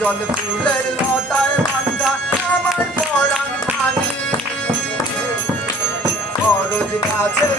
জল ফুলের লতায় বান্ধা আমার পরাণ ভাঙি। খরচ গাছের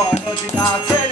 খরচ গাছের